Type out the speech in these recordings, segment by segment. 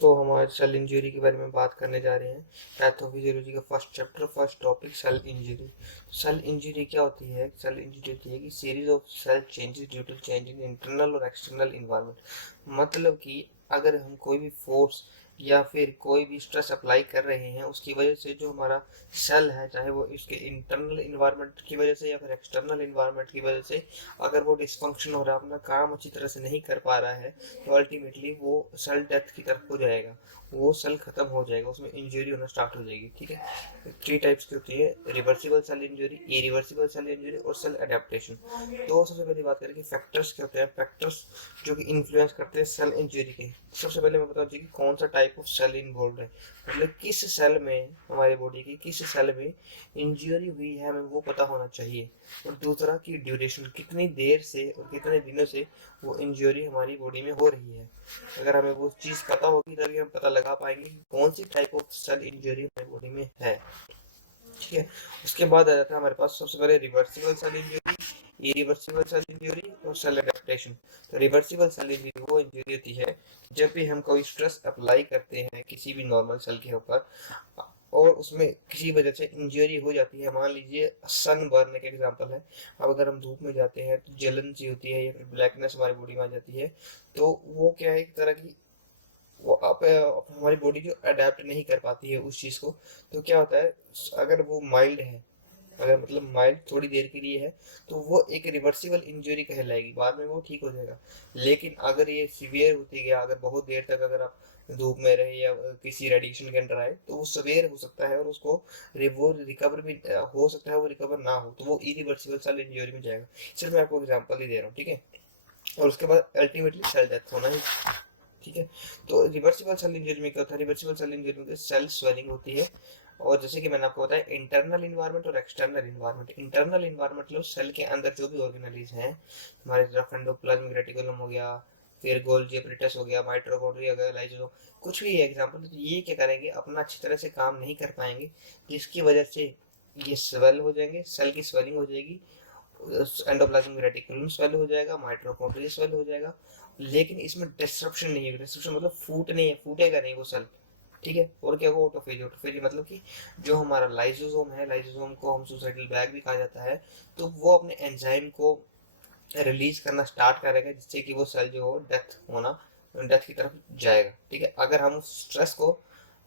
तो हम आज सेल इंजरी के बारे में बात करने जा रहे हैं। पैथोफिजियोलॉजी का first chapter, first topic cell injury. Cell injury क्या होती है? सेल इंजरी होती है कि series of cell changes due to change in internal और एक्सटर्नल इन्वायरमेंट। मतलब कि अगर हम कोई भी फोर्स या फिर कोई भी स्ट्रेस अप्लाई कर रहे हैं, उसकी वजह से जो हमारा सेल है, चाहे वो इसके इंटरनल इन्वायरमेंट की वजह से या फिर एक्सटर्नल इन्वायरमेंट की वजह से, अगर वो डिस्फंक्शन हो रहा है, अपना काम अच्छी तरह से नहीं कर पा रहा है, तो अल्टीमेटली वो सेल डेथ की तरफ हो जाएगा, वो सेल खत्म हो जाएगा, उसमें इंजरी होना स्टार्ट हो जाएगी। ठीक है, थ्री टाइप्स की होती है: reversible cell injury, irreversible cell injury और सेल अडेप्टेशन। तो सबसे पहले बात करें कि फैक्टर्स क्या होते हैं, फैक्टर्स जो कि इन्फ्लुएंस करते हैं सेल इंजरी के। सबसे पहले मैं बताऊँ कि कौन सा टाइप ऑफ सेल इन्वॉल्व है, मतलब किस सेल में, हमारे बॉडी की किस सेल में इंजरी हुई है, हमें वो पता होना चाहिए। और दूसरा की ड्यूरेशन, कितनी देर से और कितने दिनों से वो इंजरी हमारी बॉडी में हो रही है। अगर हमें वो चीज़ पता होगी तभी हम पता लगा पाएंगे कि कौन सी टाइप ऑफ सेल इंजरी हमारी बॉडी में है। ठीक है, उसके बाद आ जाता है हमारे पास सबसे पहले reversible cell injury, irreversible cell injury और सेल अडेप्टेशन। तो रिवर्सिबल सेल इंजरी वो इंजरी होती है जब भी हम कोई स्ट्रेस अप्लाई करते हैं किसी भी नॉर्मल सेल के ऊपर और उसमें किसी वजह से इंजरी हो जाती है। मान लीजिए सन बर्न का एग्जांपल है। अब अगर हम धूप में जाते हैं तो जलन सी होती है या फिर ब्लैकनेस हमारी बॉडी में आ जाती है, तो वो क्या है, एक तरह की वो आप हमारी बॉडी जो अडेप्ट नहीं कर पाती है उस चीज़ को। तो क्या होता है, अगर वो माइल्ड है, अगर मतलब माइल्ड थोड़ी देर के लिए है, तो वो एक रिवर्सिबल इंजरी कहलाएगी, बाद में वो ठीक हो जाएगा। लेकिन अगर ये सीवियर होती गया, अगर बहुत देर तक अगर आप धूप में रहे या किसी रेडिएशन के अंदर आए, तो वो सवेयर हो सकता है और उसको वो रिकवर भी हो सकता है, वो रिकवर ना हो, तो वो इरिवर्सिबल सेल इंजरी में जाएगा। सिर्फ मैं आपको एग्जांपल ही दे रहा हूँ, ठीक है। और उसके बाद अल्टीमेटली सेल डेथ होना ही। ठीक है, तो रिवर्सिबल सेल इंजरी में क्या होता है, रिवर्सिबल सेल इंजरी में सेल स्वेलिंग होती है। और जैसे कि मैंने आपको बताया, इंटरनल इन्वायरमेंट और एक्सटर्नल इन्वायरमेंट। इंटरनल इन्वायरमेंट मतलब सेल के अंदर जो भी ऑर्गेनेलिज हैं, हमारे तरफ एंडोप्लाज्मिक रेटिकुलम हो गया, फिर गोल्गी एपिटस हो गया, माइटोकॉन्ड्रिया हो गया, लाइसोसोम, कुछ भी एग्जांपल। तो ये क्या करेंगे, अपना अच्छी तरह से काम नहीं कर पाएंगे, जिसकी वजह से ये स्वेल हो जाएंगे, सेल की स्वेलिंग हो जाएगी, एंडोप्लाज्मिक रेटिकुलम स्वेल हो जाएगा, माइटोकॉन्ड्रिया स्वेल हो जाएगा। लेकिन इसमें डिस्ट्रप्शन नहीं है, डिस्ट्रप्शन मतलब फूटेगा नहीं वो सेल। ठीक है, और क्या होगा, ऑटोफेजी। ऑटोफेजी मतलब कि जो हमारा लाइसोसोम है, लाइसोसोम को हम सुसाइडल बैग भी कहा जाता है, तो वो अपने एंजाइम को रिलीज करना स्टार्ट करेगा, जिससे कि वो सेल जो हो डेथ की तरफ जाएगा। ठीक है, अगर हम उस स्ट्रेस को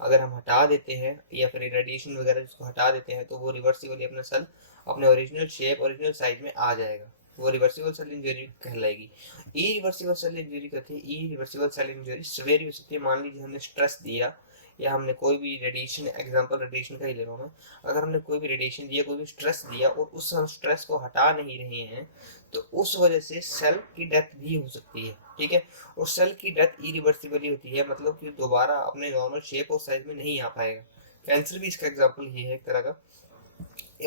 अगर हम हटा देते हैं या फिर रेडिएशन वगैरह जिसको हटा देते हैं, तो वो रिवर्सिबली अपना सेल अपने ओरिजिनल शेप, ओरिजिनल साइज में आ जाएगा, वो रिवर्सिबल सेल इंजरी कहलाएगी। ई रिवर्सिबल सेल इंजरी कहते हैं, ई रिवर्सिबल सेल इंजरी सवेयर हो सकती है। मान लीजिए हमने स्ट्रेस दिया या हमने कोई भी रेडिएशन, एग्जांपल रेडिएशन का ही ले रहा हूँ मैं, अगर हमने कोई भी रेडिएशन दिया, कोई भी स्ट्रेस दिया और उस हम स्ट्रेस को हटा नहीं रहे हैं, तो उस वजह से सेल की डेथ भी हो सकती है। ठीक है, और सेल की डेथ इरिवर्सिबली होती है, मतलब कि दोबारा अपने नॉर्मल शेप और साइज में नहीं आ पाएगा। कैंसर भी इसका एग्जांपल ही है एक तरह का।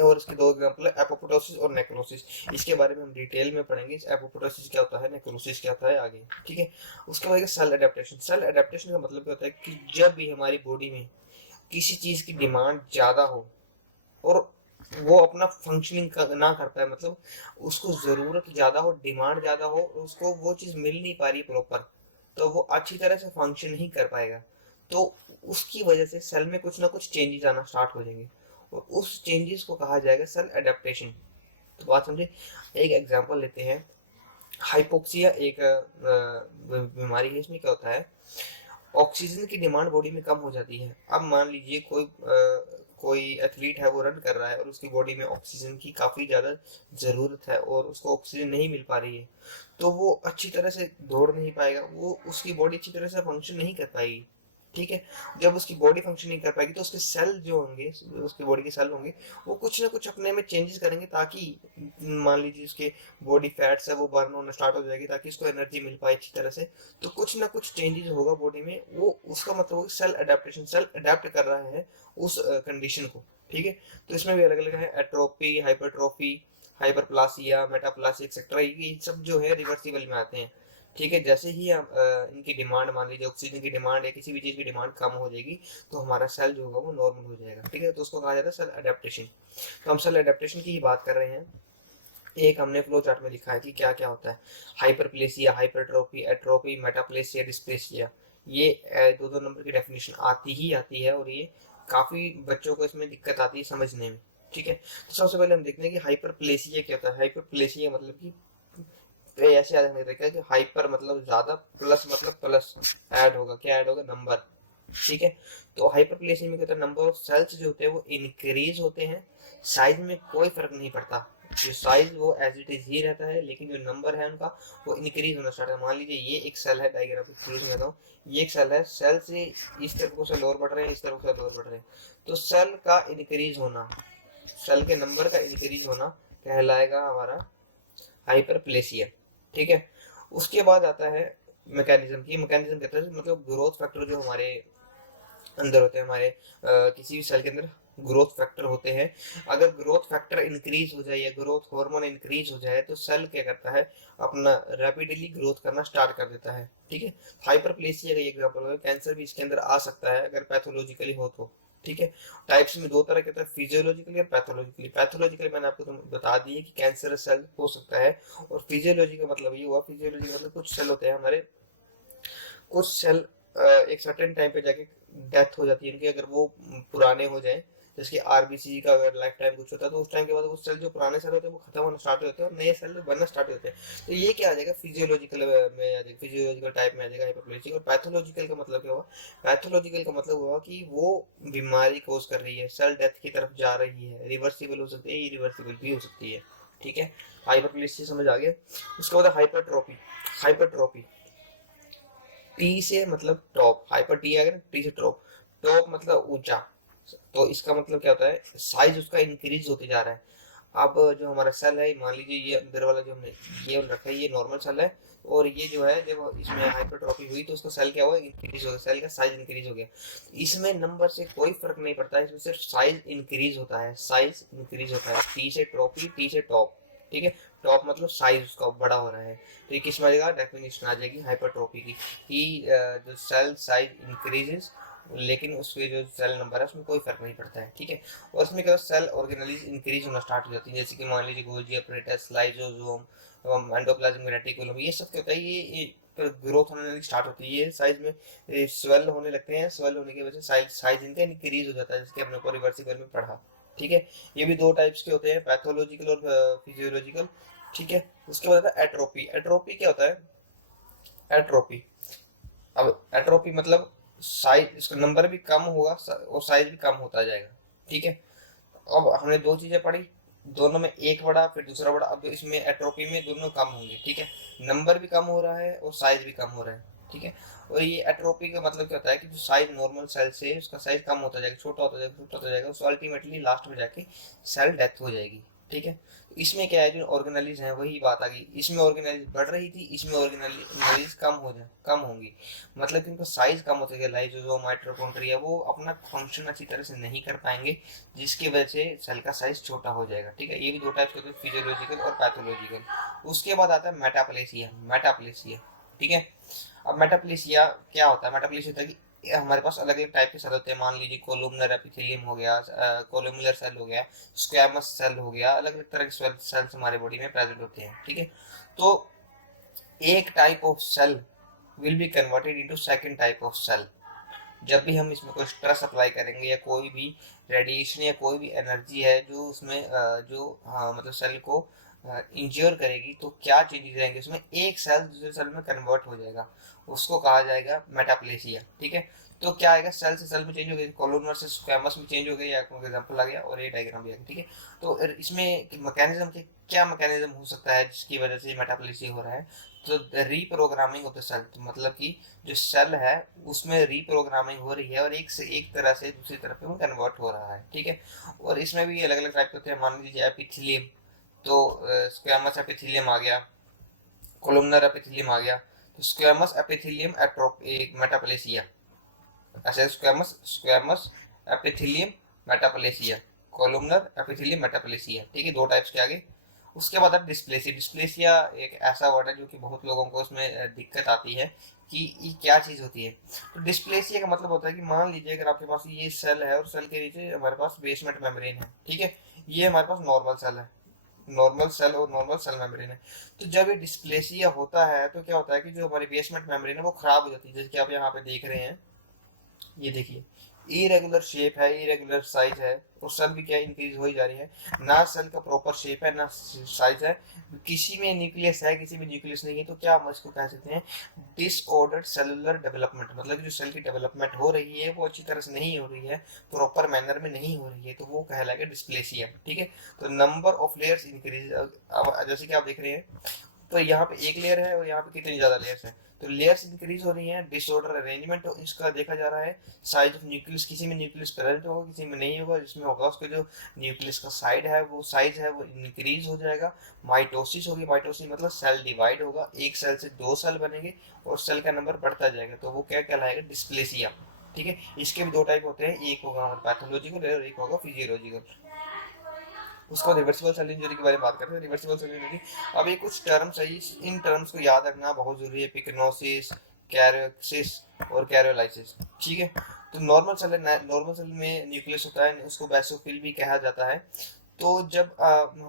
और इसके दो एग्जांपल है, एपोप्टोसिस और नेक्रोसिस। इसके बारे में हम डिटेल में पढ़ेंगे, एपोप्टोसिस क्या होता है, नेक्रोसिस क्या होता है आगे। ठीक है, उसके बाद सेल अडेप्टेशन। सेल अडेप्टेशन का मतलब क्या होता है कि जब भी हमारी बॉडी में किसी चीज की डिमांड ज्यादा हो और वो अपना फंक्शनिंग ना कर पाए, मतलब उसको जरूरत ज्यादा हो, डिमांड ज्यादा हो, उसको वो चीज मिल नहीं पा रही प्रॉपर, तो वो अच्छी तरह से फंक्शन नहीं कर पाएगा। तो उसकी वजह से सेल में कुछ ना कुछ चेंजेस आना स्टार्ट हो जाएंगे और उस चेंजेस को कहा जाएगा सेल अडेप्टेशन। तो बात समझे, एक एग्जांपल लेते हैं। हाइपोक्सिया एक बीमारी है, इसमें क्या होता है, ऑक्सीजन की डिमांड बॉडी में कम हो जाती है। अब मान लीजिए कोई एथलीट है, वो रन कर रहा है और उसकी बॉडी में ऑक्सीजन की काफ़ी ज़्यादा ज़रूरत है और उसको ऑक्सीजन नहीं मिल पा रही है, तो वो अच्छी तरह से दौड़ नहीं पाएगा, वो उसकी बॉडी अच्छी तरह से फंक्शन नहीं कर पाएगी। ठीक है, जब उसकी बॉडी फंक्शन नहीं कर पाएगी, तो उसके सेल जो होंगे, उसकी बॉडी के सेल होंगे, वो कुछ ना कुछ अपने में चेंजेस करेंगे, ताकि मान लीजिए उसके बॉडी फैट्स है वो बर्न होना स्टार्ट हो जाएगी, ताकि उसको एनर्जी मिल पाए अच्छी तरह से। तो कुछ ना कुछ चेंजेस होगा बॉडी में, वो उसका मतलब सेल अडेप्टेशन, सेल अडेप्ट कर रहा है उस कंडीशन को। ठीक है, तो इसमें भी अलग अलग है, atrophy, hypertrophy, hyperplasia, metaplasia etcetera, ये सब जो है रिवर्सिबल में आते हैं। ठीक है, जैसे ही हम इनकी डिमांड, मान लीजिए ऑक्सीजन की डिमांड या किसी भी चीज़ की डिमांड कम हो जाएगी, तो हमारा सेल जो होगा वो नॉर्मल हो जाएगा। ठीक है, तो उसको कहा जाता है सेल अडेप्टेशन। तो हम सेल अडेप्टेशन की ही बात कर रहे हैं। एक हमने फ्लो चार्ट में लिखा है कि क्या क्या होता है। हाइपरप्लेसिया, हाइपरट्रोफी, एट्रोपी, मेटाप्लेसिया, डिस्प्लेसिया, ये 2-2 नंबर की डेफिनेशन आती ही आती है और ये काफी बच्चों को इसमें दिक्कत आती है समझने में। ठीक है, तो सबसे पहले हम देखते हैं कि हाइपरप्लेसिया क्या होता है। हाइपरप्लेसिया मतलब कि ऐसे याद रखने का कि हाइपर मतलब ज्यादा, प्लस मतलब प्लस ऐड होगा, क्या ऐड होगा, नंबर। ठीक है, तो हाइपरप्लेसिया में क्या होता है, नंबर ऑफ सेल्स जो होते हैं वो इंक्रीज होते हैं, साइज में कोई फर्क नहीं पड़ता, जो साइज वो एज इट इज ही रहता है, लेकिन जो नंबर है उनका वो इंक्रीज होना स्टार्ट है। मान लीजिए ये एक सेल है, डायग्राम पे क्लियर समझाता हूँ, ये एक सेल है, सेल से इस तरफ से लोअर बढ़ रहे हैं, इस तरफ से लोअर बढ़ रहे हैं, तो सेल का इंक्रीज होना, सेल के नंबर का इंक्रीज होना कहलाएगा हमारा हाइपरप्लेसिया। ठीक है, उसके बाद आता है मैकेनिज्म की। मैकेनिज्म कहता है मतलब ग्रोथ फैक्टर जो हमारे अंदर होते हैं, हमारे किसी भी सेल के अंदर ग्रोथ फैक्टर होते हैं। अगर ग्रोथ फैक्टर इंक्रीज हो जाए या ग्रोथ हार्मोन इंक्रीज हो जाए तो सेल क्या करता है, अपना रैपिडली ग्रोथ करना स्टार्ट कर देता है। ठीक है, हाइपरप्लेसिया का एग्जांपल है, कैंसर भी इसके अंदर आ सकता है अगर पैथोलॉजिकली हो तो। ठीक है, टाइप्स में दो तरह के होता है, फिजियोलॉजिकली और पैथोलॉजिकली। पैथोलॉजिकली मैंने आपको बता दी है कि कैंसर सेल हो सकता है, और फिजियोलॉजी का मतलब ये हुआ, फिजियोलॉजी मतलब कुछ सेल होते हैं हमारे, कुछ सेल एक सर्टेन टाइम पे जाके डेथ हो जाती है इनकी, अगर वो पुराने हो जाएं, जैसे कि आरबीसी का अगर लाइफ टाइम कुछ होता है तो उस टाइम के बाद वो सेल जो पुराने सेल होते हैं वो खत्म होना स्टार्ट हो जाते हैं और नए सेल बनना स्टार्ट होते हैं। तो ये क्या आ जाएगा, फिजियोलॉजिकल में आ जाएगा, फिजियोलॉजिकल टाइप में आ जाएगा हाइपरप्लेसिया। और पैथोलॉजिकल का मतलब क्या हुआ, पैथोलॉजिकल का मतलब हुआ कि वो बीमारी कोज कर रही है, सेल डेथ की तरफ जा रही है, रिवर्सिबल हो सकती है, इरिवर्सिबल भी हो सकती है। ठीक है, हाइपरप्लेसिया समझ आ गया। उसके बाद हाइपरट्रोफी। हाइपरट्रोफी टी से मतलब टॉप, हाइपर टी आ गया, टी से टॉप, टॉप मतलब ऊंचा, तो इसका मतलब क्या होता है, साइज उसका इंक्रीज होते जा रहा है। अब जो हमारा सेल है, मान लीजिए ये अंदर वाला जो हमने ये रखा है, ये नॉर्मल सेल है, और ये जो है जब इसमें हाइपरट्रॉफी हुई तो उसका सेल क्या हुआ, इंक्रीज हो गया, सेल का साइज इंक्रीज हो गया। इसमें नंबर से कोई फर्क नहीं पड़ता है, इसमें सिर्फ साइज इंक्रीज होता है, साइज इंक्रीज होता है, टी से ट्रॉफी, टी से टॉप। ठीक है, टॉप मतलब साइज उसका बड़ा हो रहा है, तो ये किस में आ जाएगा, डेफिनेशन आ जाएगी हाइपरट्रॉफी की, कि जो सेल साइज इंक्रीजेस लेकिन उसके जो सेल नंबर है उसमें कोई फर्क नहीं पड़ता है। ठीक है, और इसमें क्या सेल ऑर्गेनाइज इंक्रीज होना स्टार्ट हो जाती है, जैसे कि मान लीजिए Golgi apparatus, lysosome, endoplasmic reticulum, ये सब क्या होता है, ये ग्रोथ होने स्टार्ट होती है, ये साइज में स्वेल होने लगते हैं, स्वेल होने की वजह से साइज साइज इनका इंक्रीज हो जाता है, जैसे अपने को रिवर्सिबल में पढ़ा। ठीक है, ये भी दो टाइप्स के होते हैं, पैथोलॉजिकल और फिजियोलॉजिकल। ठीक है, उसके बाद आता है एट्रोपी। एट्रोपी क्या होता है, एट्रोपी, अब एट्रोपी मतलब साइज, इसका नंबर भी कम होगा और साइज भी कम होता जाएगा। ठीक है, अब हमने दो चीजें पढ़ी, दोनों में एक बड़ा फिर दूसरा बड़ा, अब इसमें एट्रोपी में दोनों कम होंगे। ठीक है, नंबर भी कम हो रहा है और साइज भी कम हो रहा है। ठीक है, और ये एट्रोपी का मतलब क्या होता है कि जो साइज नॉर्मल सेल से उसका साइज कम होता जाएगा, छोटा होता जाएगा, छोटा होता जाएगा, उसको अल्टीमेटली लास्ट में जाके सेल डेथ हो जाएगी। ठीक है, तो इसमें क्या है, जो ऑर्गेनाइज है वही बात आ गई, इसमें ऑर्गेनाइज बढ़ रही थी, इसमें ऑर्गेनाइज कम होंगी, मतलब कि उनका साइज कम होता गया, लाइसोसोम, माइटोकॉन्ड्रिया वो अपना फंक्शन अच्छी तरह से नहीं कर पाएंगे, जिसकी वजह से सेल का साइज छोटा हो जाएगा। ठीक है, ये भी दो टाइप्स के होते हैं, फिजियोलॉजिकल और पैथोलॉजिकल। उसके बाद आता है मेटाप्लेसिया। मेटाप्लेसिया, ठीक है, अब मेटाप्लेसिया क्या होता है, मेटाप्लेसिया होता है कि हमारे पास अलग अलग टाइप के सेल होते हैं, मान लीजिए कोलुमनर एपिथेलियम हो गया, कोलुमुलर सेल हो गया, स्क्वैमस सेल हो गया, अलग अलग तरह के सेल्स हमारे बॉडी में प्रेजेंट होते हैं। ठीक है, तो एक type of cell will be converted into second type of cell जब भी हम इसमें कोई स्ट्रेस अप्लाई करेंगे, या कोई भी रेडिएशन या कोई भी एनर्जी है जो उसमें मतलब सेल को इंज्योर करेगी, तो क्या चेंजेस आएंगे उसमें, एक सेल दूसरे सेल में कन्वर्ट हो जाएगा, उसको कहा जाएगा मेटाप्लेसिया। ठीक है, तो क्या आएगा, सेल से सेल में चेंज हो गया, कॉलोनर से स्क्वैमस में चेंज हो गया, एग्जाम्पल आ गया, और ये डायग्राम भी आ गया। ठीक है, तो इसमें मैकेनिज्म के क्या मैकेनिज्म हो सकता है जिसकी वजह से मेटाप्लेसिया हो रहा है, तो रीप्रोग्रामिंग ऑफ द सेल, मतलब कि जो सेल है उसमें रीप्रोग्रामिंग हो रही है और एक से एक तरह से दूसरी तरफ में कन्वर्ट हो रहा है। ठीक है, और इसमें भी अलग अलग टाइप के होते हैं, मान लीजिए एपिथेलियम, तो स्क्वैमस एपिथेलियम आ गया, कोलुमनर एपिथेलियम आ गया, तो स्क्वैमस एपिथेलियम एक मेटाप्लेसिया, ऐसे squamous squamous epithelium metaplasia, columnar epithelium metaplasia. ठीक है, दो टाइप्स के आगे। उसके बाद अब डिस्प्लेसिया। डिस्प्लेसिया एक ऐसा वर्ड है जो कि बहुत लोगों को उसमें दिक्कत आती है कि ये क्या चीज होती है। तो डिस्प्लेसिया का मतलब होता है कि मान लीजिए अगर आपके पास ये सेल है और सेल के नीचे हमारे पास बेसमेंट मेम्ब्रेन है। ठीक है, ये हमारे पास नॉर्मल सेल है, नॉर्मल सेल और नॉर्मल सेल मेम्ब्रेन है। तो जब ये डिस्प्लेसिया होता है तो क्या होता है कि जो हमारी बेसमेंट मेम्ब्रेन है वो खराब हो जाती है, जैसे कि आप यहाँ पे देख रहे हैं, ये देखिए इरेगुलर शेप है, इरेगुलर साइज है, और सेल भी क्या इंक्रीज हो ही जा रही है, ना सेल का प्रॉपर शेप है ना साइज है, किसी में न्यूक्लियस है किसी में न्यूक्लियस नहीं है, तो क्या हम इसको कह सकते हैं डिसऑर्डर्ड सेलुलर डेवलपमेंट, मतलब कि जो सेल की डेवलपमेंट हो रही है वो अच्छी तरह से नहीं हो रही है, प्रॉपर मैनर में नहीं हो रही है, तो वो कहलाएगा डिस्प्लेसिया। ठीक है, तो नंबर ऑफ लेयर्स इंक्रीज, अब जैसे कि आप देख रहे हैं तो यहाँ पे एक लेयर है और यहाँ पे कितनी ज्यादा लेयर्स हैं, तो लेयर्स इंक्रीज हो रही हैं, डिसऑर्डर अरेंजमेंट इसका देखा जा रहा है, साइज ऑफ न्यूक्लियस किसी में न्यूक्लियस प्रेजेंट होगा किसी में नहीं होगा, जिसमें होगा उसका जो न्यूक्लियस का साइड है वो साइज है वो इंक्रीज हो जाएगा। माइटोसिस होगी, माइटोसिस मतलब सेल डिवाइड होगा, एक सेल से दो सेल बनेंगे और सेल का नंबर बढ़ता जाएगा, तो वो क्या कहलाएगा डिस्प्लेसिया। ठीक है, इसके भी दो टाइप होते हैं, एक होगा हमारा पैथोलॉजिकल और एक होगा फिजियोलॉजिकल। उसको रिवर्सिबल सेल इंजरी के बारे में बात करते हैं। रिवर्सिबल सेल इंजरी, अब ये कुछ टर्म्स है, इन टर्म्स को याद रखना बहुत जरूरी है, पिक्नोसिस, कैरोसिस और कैरोलाइसिस। ठीक है, तो नॉर्मल सेल है, नॉर्मल सेल में न्यूक्लियस होता है, उसको बेसोफिल भी कहा जाता है। तो जब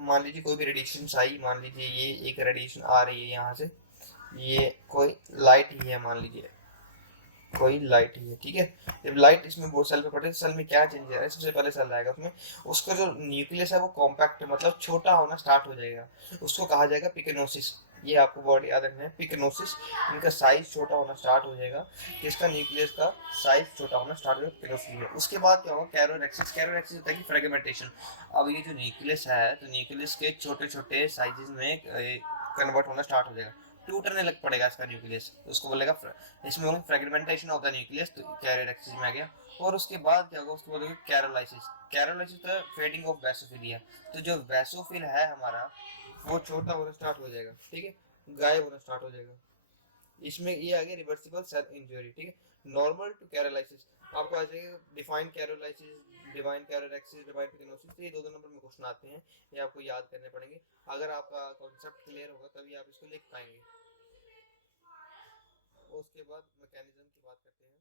मान लीजिए कोई भी रेडिएशन आई, मान लीजिए ये एक रेडिएशन आ रही है यहाँ से, ये कोई लाइट ही है, मान लीजिए कोई लाइट ही है, ठीक है, जब लाइट इसमें बहुत सेल पे पड़े तो सेल में क्या चेंज है, सबसे पहले सेल आएगा उसमें, उसका जो न्यूक्लियस है वो कॉम्पैक्ट मतलब छोटा होना स्टार्ट हो जाएगा, उसको कहा जाएगा पिकेनोसिस। ये आपको वर्ड याद रखना है, पिकेनोसिस, इनका साइज छोटा होना स्टार्ट हो जाएगा, इसका न्यूक्लियस का साइज छोटा होना स्टार्ट हो जाएगा, पिकेनोसिस है। उसके बाद क्या होगा, कैरोरेक्सिस, कैरोरेक्सिस होता है कि फ्रेगमेंटेशन। अब ये जो न्यूक्लियस है तो न्यूक्लियस के छोटे छोटे साइजेस में कन्वर्ट होना स्टार्ट हो जाएगा, टूटने लग पड़ेगा इसका न्यूक्लियस, तो उसको बोलेगा, इसमें होगा फ्रेगमेंटेशन ऑफ द न्यूक्लियस, तो कैरोरेक्सिस में आ गया। और उसके बाद क्या होगा, उसको बोलेंगे कैरोलाइसिस। कैरोलाइसिस तो फेडिंग ऑफ वैसोफिलिया, तो जो वैसोफिल है हमारा वो छोटा होना स्टार्ट हो जाएगा, ठीक है, गायब होना स्टार्ट हो जाएगा। इसमें ये आ गया रिवर्सिबल सेल इंजरी। ठीक है, नॉर्मल टू कैरोलाइसिस, आपको आ जाएगा डिफाइन कैरोलाइसिस, डिवाइन कैरोरेक्सिस, डिवाइन पिगनोसिस, तो ये दो दो नंबर में क्वेश्चन आते हैं, ये आपको याद करने पड़ेंगे, अगर आपका कॉन्सेप्ट क्लियर होगा तभी आप इसको लिख पाएंगे। उसके बाद मैकेनिज्म की बात करते हैं।